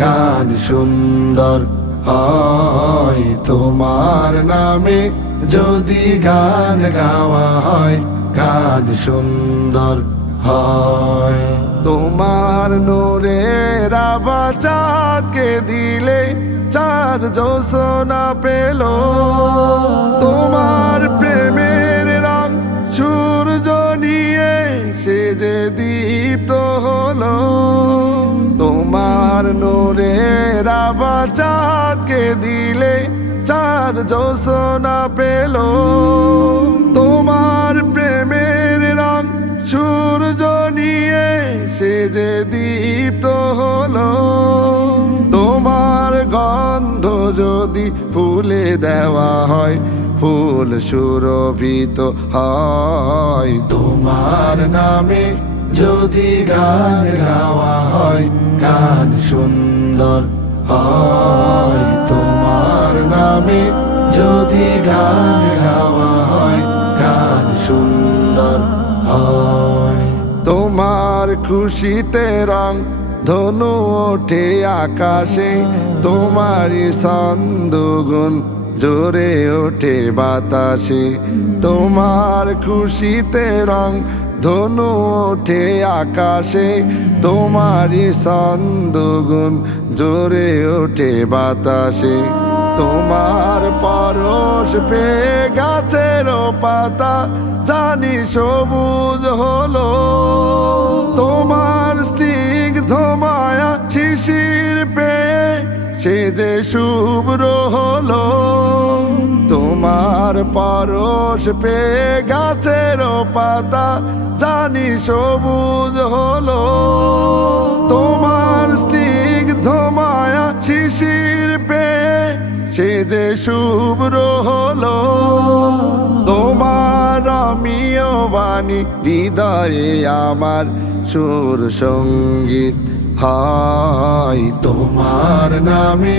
গান সুন্দর হয়। তোমার নামে যদি গান গাওয়া হয়, গান সুন্দর হয়। তোমার নোরে নূরের আবাচাঁদকে দিলে চাঁদ জোসনা পেল। তোমার প্রেমের রং সূর্য নিয়ে সে যে তোমার নূরের আবাচাঁদকে দিলে, চাঁদ জোসনা পেল। তোমার প্রেমের রং সূর্য নিয়ে সে যে দীপ্ত হলো। তোমার গন্ধ যদি ফুলে দেওয়া হয়, ফুল সুরভিত হয়। তোমার নামে যদি গান গাওয়া হয়, গান সুন্দর হয়। তোমার নামে যদি গান গাওয়া হয়, গান সুন্দর হয়। তোমার খুশিতে রং ধনু ওঠে আকাশে, তোমারই ছন্দগুন জোরে ওঠে বাতাসে। তোমার খুশিতে রং ধনু ওঠে আকাশে, তোমারই সন্দুগুন জোরে ওঠে বাতাসে। তোমার পরশ পে গাছের পাতা, জানি সবুজ হলো শুভ্র হলো, তোমার পরশ পে গাছের পাতা, জানি সবুজ হলো। তোমার স্নিগ্ধ মায়া শিশির পেয়ে সে যে শুভ্র হলো। তোমার আমিও বাণী, হৃদয়ে আমার সুর সংগীত, হাই তোমার নামে